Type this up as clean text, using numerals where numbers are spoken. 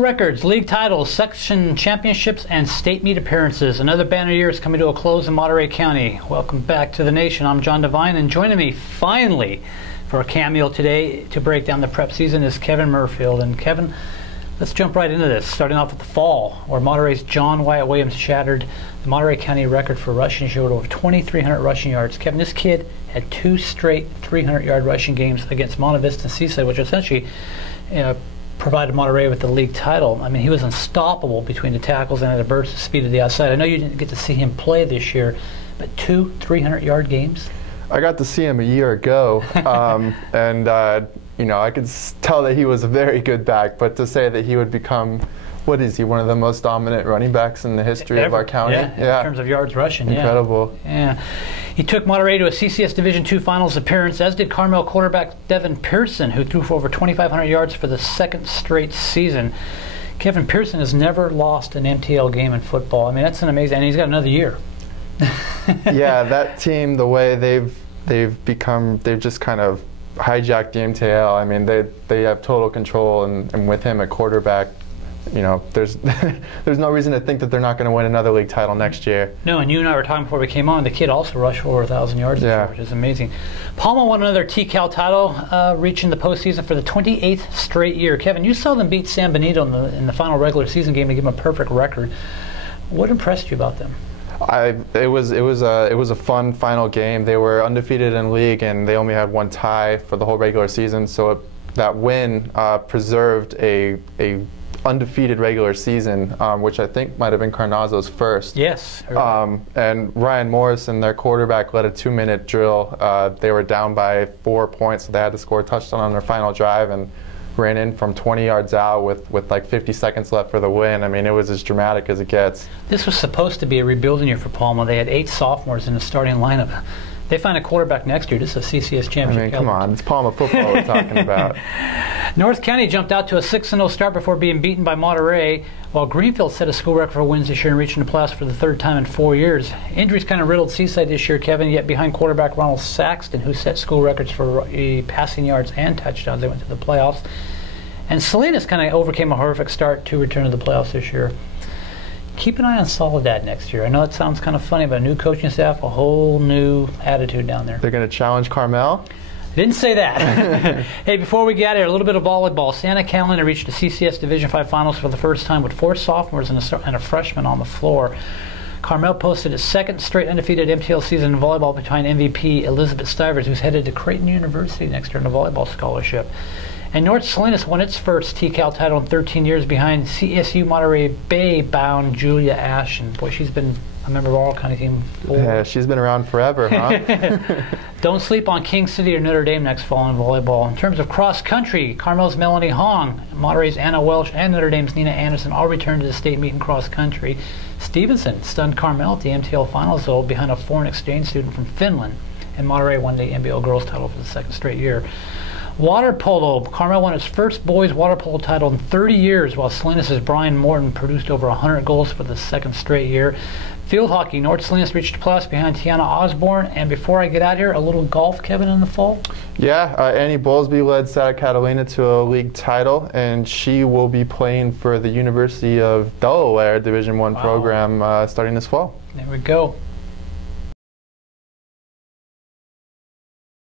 records, league titles, section championships, and state meet appearances. Another banner year is coming to a close in Monterey County. Welcome back to the nation. I'm John Devine, and joining me finally for a cameo today to break down the prep season is Kevin Merfeld. And Kevin, let's jump right into this, starting off with the fall, where Monterey's John Wyatt Williams shattered the Monterey County record for rushing, showed over 2,300 rushing yards. Kevin, this kid had 2 straight 300-yard rushing games against Monte Vista and Seaside, which essentially provided Monterey with the league title. I mean, he was unstoppable between the tackles and at a burst of speed at the outside. I know you didn't get to see him play this year, but 2 300-yard games? I got to see him a year ago, you know, I could tell that he was a very good back, but to say that he would become, what is he, one of the most dominant running backs in the history of our county? Yeah, in terms of yards rushing. Incredible. Yeah. He took Monterey to a CCS Division II Finals appearance, as did Carmel quarterback Devin Pearson, who threw for over 2,500 yards for the 2nd straight season. Kevin Pearson has never lost an MTL game in football. I mean, that's an amazing, and he's got another year. Yeah, that team, the way they've just kind of hijacked the MTL. I mean, they have total control, and with him at quarterback, you know, there's no reason to think that they're not going to win another league title next year. No, and you and I were talking before we came on, the kid also rushed for over 1,000 yards this year, which is amazing. Palma won another TCAL title, reaching the postseason for the 28th straight year. Kevin, you saw them beat San Benito in the final regular season game to give them a perfect record. What impressed you about them? It was a fun final game. They were undefeated in league, and they only had 1 tie for the whole regular season. So that win preserved a undefeated regular season, which I think might have been Carnazzo's first. Yes. And Ryan Morrison, their quarterback, led a 2-minute drill. They were down by 4 points, so they had to score a touchdown on their final drive, and ran in from 20 yards out with like 50 seconds left for the win. I mean, it was as dramatic as it gets. This was supposed to be a rebuilding year for Palma. They had 8 sophomores in the starting lineup. They find a quarterback next year. This is a CCS championship. I mean, come on. It's Palma football we're talking about. North County jumped out to a 6-0 start before being beaten by Monterey, while Greenfield set a school record for wins this year and reaching the playoffs for the 3rd time in 4 years. Injuries kind of riddled Seaside this year, Kevin, yet behind quarterback Ronald Saxton, who set school records for passing yards and touchdowns. They went to the playoffs. And Salinas kind of overcame a horrific start to return to the playoffs this year. Keep an eye on Soledad next year. I know it sounds kind of funny, but a new coaching staff, a whole new attitude down there. They're going to challenge Carmel? Didn't say that. Hey, before we get here, a little bit of volleyball. Santa Catalina reached the CCS Division V Finals for the first time with 4 sophomores and a freshman on the floor. Carmel posted its 2nd straight undefeated MTL season in volleyball behind MVP Elizabeth Stivers, who's headed to Creighton University next year on a volleyball scholarship. And North Salinas won its first TCAL title in 13 years behind CSU Monterey Bay bound Julia Ashton. Boy, she's been a member of our kind of team. Yeah, she's been around forever, huh? Don't sleep on King City or Notre Dame next fall in volleyball. In terms of cross country, Carmel's Melanie Hong, Monterey's Anna Welsh, and Notre Dame's Nina Anderson all returned to the state meet in cross country. Stevenson stunned Carmel at the MTL Finals, though, behind a foreign exchange student from Finland. And Monterey won the NBL girls title for the 2nd straight year. Water polo. Carmel won its first boys water polo title in 30 years, while Salinas' Brian Morton produced over 100 goals for the 2nd straight year. Field hockey. North Salinas reached playoffs behind Tiana Osborne. And before I get out here, a little golf, Kevin, in the fall? Yeah, Annie Bowlesby led Santa Catalina to a league title, and she will be playing for the University of Delaware Division I program starting this fall. There we go.